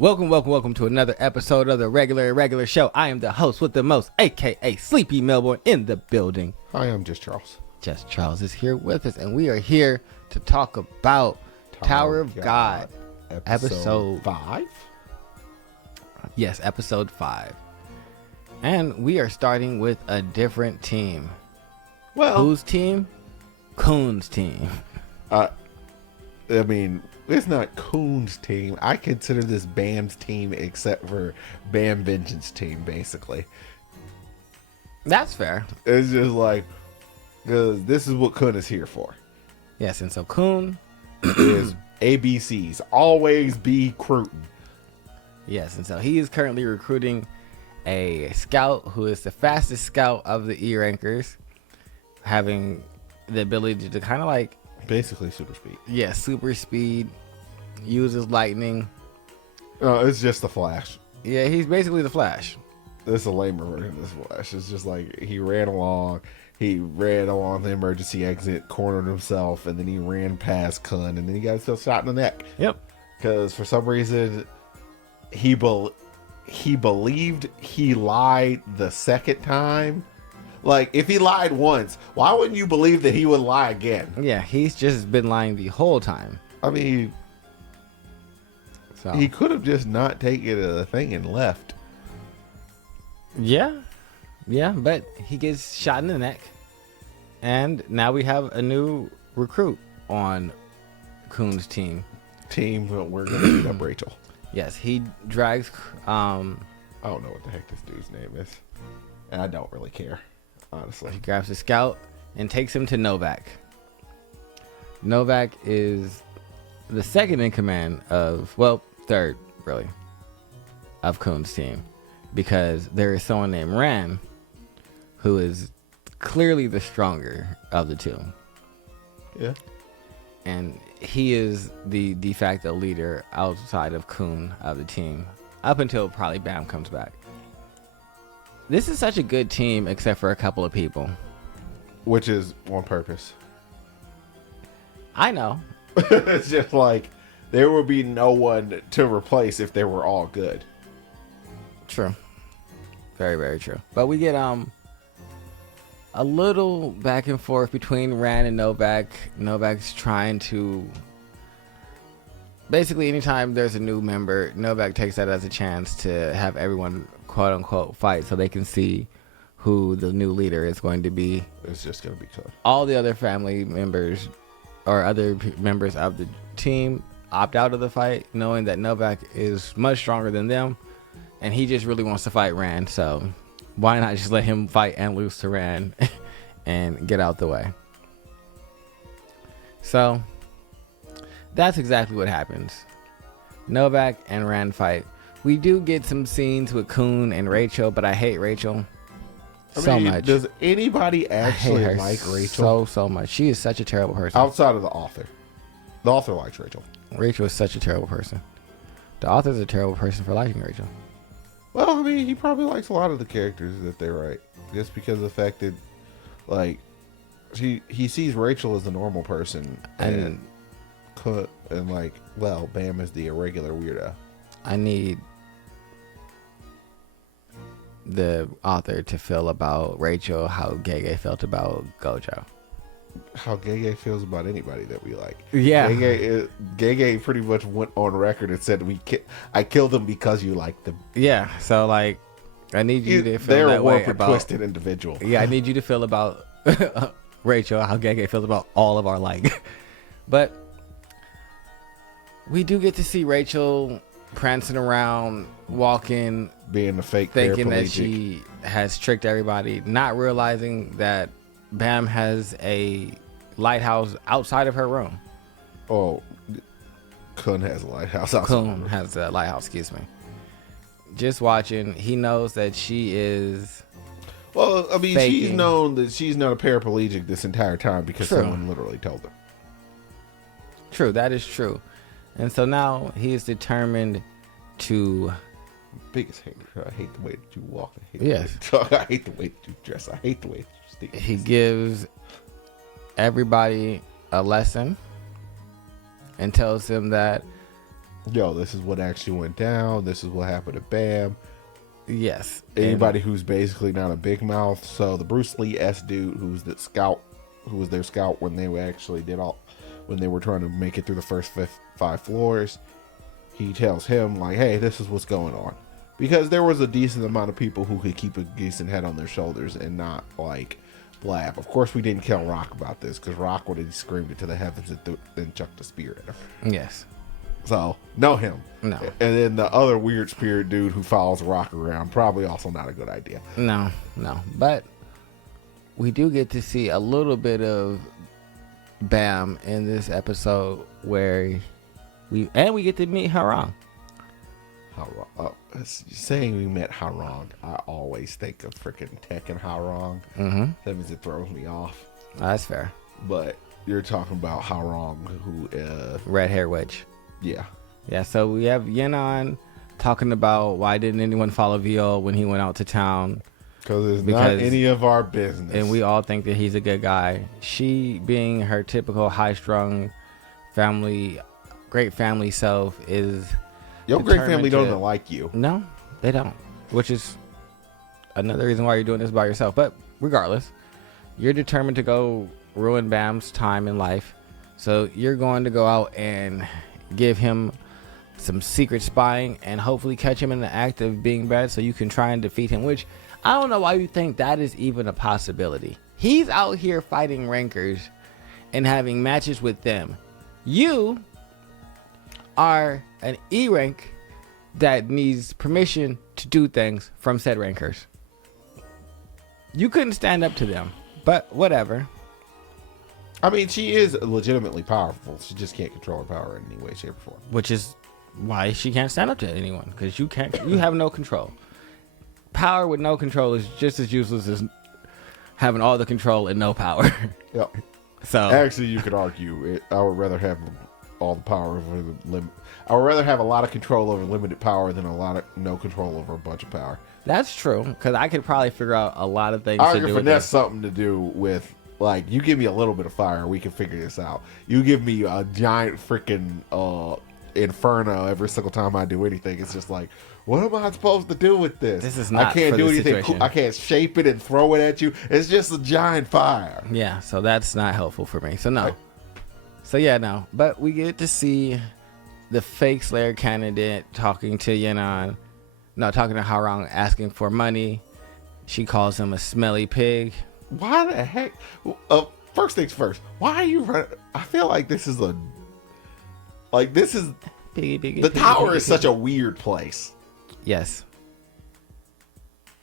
Welcome to another episode of the Irregular show. I am the host with the most, aka Sleepy Melbourne, in the building. Hi, I'm just Charles. Just Charles is here with us, and we are here to talk about Tower of God. Episode 5? Yes, episode 5. And we are starting with a different team. Well, whose team? Coon's team. I mean, it's not Coon's team. I consider this Bam's team except for Bam Vengeance team, basically. That's fair. It's just like, because this is what Coon is here for. Yes, and so Coon is ABCs. Always be recruiting. Yes, and so he is currently recruiting a scout who is the fastest scout of the E rankers, having the ability to kind of like basically super speed. Yeah, super speed, uses lightning. No, it's just the Flash. Yeah, he's basically the Flash. This is a lamer version of this Flash. It's just like he ran along the emergency exit, cornered himself, and then he ran past Kun, and then he got himself shot in the neck. Yep. Because for some reason, he believed he lied the second time. Like, if he lied once, why wouldn't you believe that he would lie again? Yeah, he's just been lying the whole time. I mean, he could have just not taken a thing and left. Yeah, but he gets shot in the neck. And now we have a new recruit on Coon's team. We're going to beat up Rachel. Yes, he drags... I don't know what the heck this dude's name is. And I don't really care. Honestly. He grabs the scout and takes him to Novak. Novak is the second in command of, well, third, really, of Coon's team. Because there is someone named Ran who is clearly the stronger of the two. Yeah. And he is the de facto leader outside of Coon of the team. Up until probably Bam comes back. This is such a good team, except for a couple of people. Which is on purpose. I know. It's just like, there would be no one to replace if they were all good. True. Very, very true. But we get a little back and forth between Ran and Novak. Novak's trying to... Basically, anytime there's a new member, Novak takes that as a chance to have everyone, quote unquote, fight so they can see who the new leader is going to be. It's just going to be tough. All the other family members or other members of the team opt out of the fight, knowing that Novak is much stronger than them, and he just really wants to fight Ran. So why not just let him fight and lose to Ran and get out the way? So that's exactly what happens. Novak and Ran fight. We do get some scenes with Coon and Rachel, but I hate Rachel so much. Does anybody actually like Rachel? So much. She is such a terrible person. Outside of the author. The author likes Rachel. Rachel is such a terrible person. The author's a terrible person for liking Rachel. Well, I mean, he probably likes a lot of the characters that they write. Just because of the fact that, like, he sees Rachel as a normal person. And like, well, Bam is the irregular weirdo. I need the author to feel about Rachel how Gege felt about Gojo. How Gege feels about anybody that we like. Yeah. Gege pretty much went on record and said, I killed them because you like them. Yeah, so like, I need you to feel they're that way about... They're a twisted individual. Yeah, I need you to feel about Rachel how Gege feels about all of our like. But we do get to see Rachel prancing around, walking, being a fake thinking that she has tricked everybody, not realizing that Bam has a lighthouse outside of her room. Oh, Kun has a lighthouse outside. Kun has a lighthouse, excuse me. Just watching, he knows that she is... Well, I mean, faking. She's known that she's not a paraplegic this entire time because someone literally told her. True, that is true. And so now he is determined to... Biggest hater. I hate the way that you walk. I hate yes. The way I hate the way that you dress. I hate the way that you speak. He gives everybody a lesson and tells them that yo, this is what actually went down. This is what happened to Bam. Yes. Anybody who's basically not a big mouth. So the Bruce Lee-esque dude who's the scout, who was their scout when they actually when they were trying to make it through the first 5 floors, he tells him, like, hey, this is what's going on. Because there was a decent amount of people who could keep a decent head on their shoulders and not, like, blab. Of course, we didn't kill Rock about this, because Rock would have screamed it to the heavens and then chucked a spear at him. Yes. So, no him. No. And then the other weird spirit dude who follows Rock around, probably also not a good idea. No. But we do get to see a little bit of Bam in this episode where we get to meet Harang. Saying we met Harang, I always think of freaking Tekken Harang. Mm-hmm. That means it throws me off. That's fair. But you're talking about Harang, who red hair witch. Yeah. Yeah, so we have Yenon talking about why didn't anyone follow Viol when he went out to town. Because it's not any of our business. And we all think that he's a good guy. She, being her typical high-strung family, great family self, is your great family don't even like you. No, they don't. Which is another reason why you're doing this by yourself. But regardless, you're determined to go ruin Bam's time in life. So you're going to go out and give him some secret spying and hopefully catch him in the act of being bad so you can try and defeat him, which I don't know why you think that is even a possibility. He's out here fighting rankers and having matches with them. You are an E rank that needs permission to do things from said rankers. You couldn't stand up to them, but whatever. I mean, she is legitimately powerful. She just can't control her power in any way, shape, or form. Which is why she can't stand up to anyone, because you have no control. Power with no control is just as useless as having all the control and no power. Yep. So actually, you could argue I would rather have all the power over the limit. I would rather have a lot of control over limited power than a lot of no control over a bunch of power. That's true, because I could probably figure out a lot of things. I argue finesse something to do with, like, you give me a little bit of fire, we can figure this out. You give me a giant freaking inferno every single time I do anything. It's just like, what am I supposed to do with this? This is not. I can't for do the anything. situation. I can't shape it and throw it at you. It's just a giant fire. Yeah, so that's not helpful for me. So no. So yeah, no. But we get to see the fake Slayer candidate talking to Yenon. No, talking to Harang, asking for money. She calls him a smelly pig. Why the heck? First things first. Why are you running? I feel like this is Piggy, the tower is such a weird place. Yes.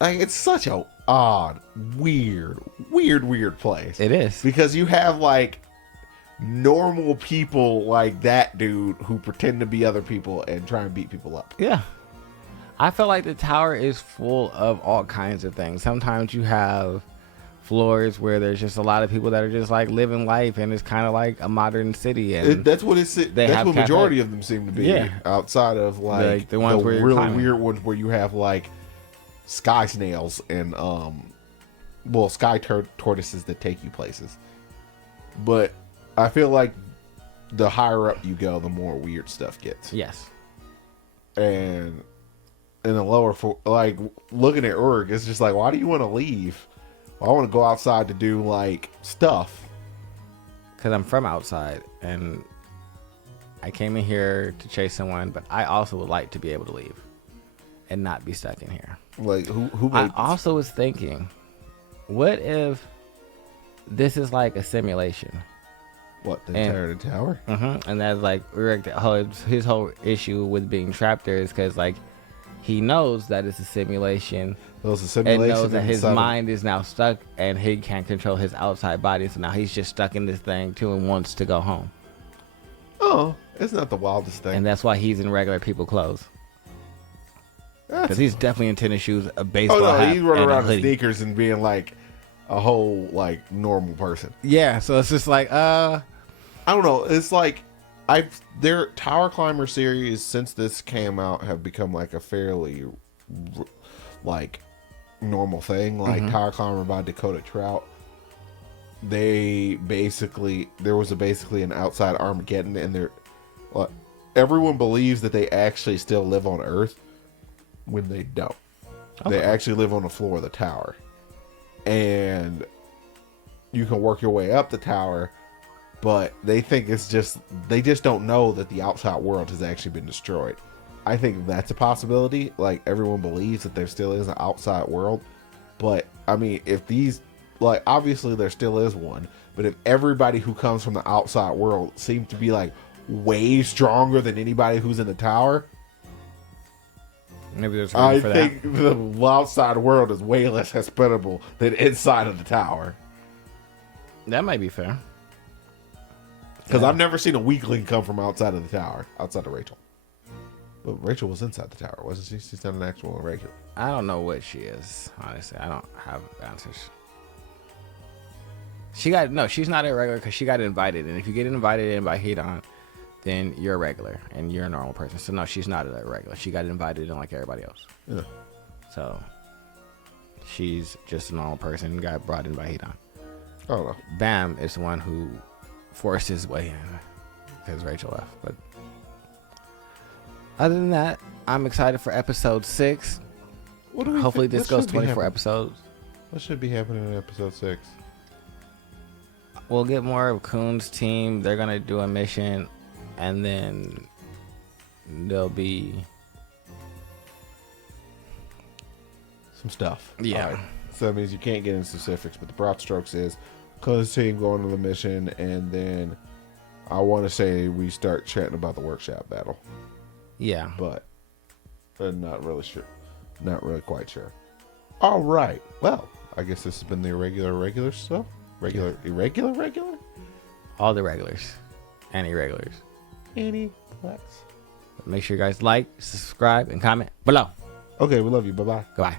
Like, it's such a odd, weird place. It is. Because you have, like, normal people like that dude who pretend to be other people and try and beat people up. Yeah. I feel like the tower is full of all kinds of things. Sometimes you have floors where there's just a lot of people that are just like living life, and it's kind of like a modern city. And that's what majority of them seem to be. Yeah. Outside of like the ones where really weird ones where you have like sky snails and sky tortoises that take you places. But I feel like the higher up you go, the more weird stuff gets. Yes. And in the lower, like, looking at Urg, it's just like, why do you want to leave? Well, I want to go outside to do, like, stuff. Because I'm from outside, and I came in here to chase someone, but I also would like to be able to leave and not be stuck in here. Like, who I also was thinking, what if this is like a simulation? What, the entire tower? Mm-hmm. And that's like his whole issue with being trapped there is because, like, he knows that it's a simulation. It's a simulation. And knows that his mind is now stuck and he can't control his outside body. So now he's just stuck in this thing too and wants to go home. Oh, it's not the wildest thing. And that's why he's in regular people clothes. Because he's definitely in tennis shoes, a baseball hat, he's running around in hoodie. sneakers and being like a whole, like, normal person. Yeah, so it's just like, I don't know. It's like, their Tower Climber series since this came out have become like a fairly like normal thing. Like Tower Climber by Dakota Trout. There was basically an outside Armageddon, and everyone believes that they actually still live on Earth when they don't. Okay. They actually live on the floor of the tower. And you can work your way up the tower, but they think they just don't know that the outside world has actually been destroyed. I think that's a possibility. Like, everyone believes that there still is an outside world. But, I mean, if these, like, obviously there still is one. But if everybody who comes from the outside world seems to be, like, way stronger than anybody who's in the tower, maybe there's a reason for that. I think the outside world is way less hospitable than inside of the tower. That might be fair. Because I've never seen a weakling come from outside of the tower, outside of Rachel. But Rachel was inside the tower, wasn't she? She's not an actual Irregular. I don't know what she is, honestly. I don't have answers. She's not Irregular because she got invited. And if you get invited in by Hedon, then you're a regular and you're a normal person. So no, she's not a regular. She got invited in like everybody else. Yeah. So she's just a normal person, got brought in by Hedon. I don't know. Bam is the one who forced his way in because Rachel left. But other than that, I'm excited for episode 6. Hopefully this goes 24 episodes. What should be happening in episode 6? We'll get more of Kuhn's team. They're going to do a mission, and then there'll be some stuff. Yeah. Right. So that means you can't get into specifics, but the broad strokes is Kuhn's team going on the mission, and then I want to say we start chatting about the workshop battle. Yeah. But I'm not really sure. Not really quite sure. All right. Well, I guess this has been the irregular stuff. Irregular? All the regulars and irregulars. Any flex. Make sure you guys like, subscribe, and comment below. Okay, we love you. Bye-bye. Goodbye.